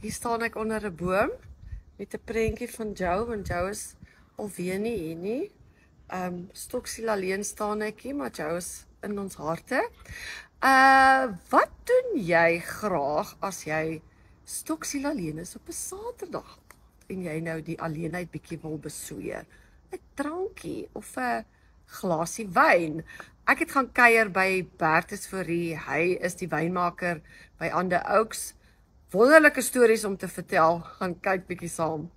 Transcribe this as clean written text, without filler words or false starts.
Hier staan ek onder 'n boom met 'n prentjie van Joe, want Joe is alweer nie hier nie. Stoksiel alleen staan ek hier, maar Joe is in ons harte. Wat doen jy graag as jy stoksiel alleen is op 'n Saterdag en jy nou die alleenheid bietjie wil besoeer? 'n Drankie of 'n glasie wyn. Ek het gaan kuier by Bertus Fourie. Hy is die wynmaker by Ande Oaks. Wonderlike stories om te vertel. Gaan kyk bietjie saam.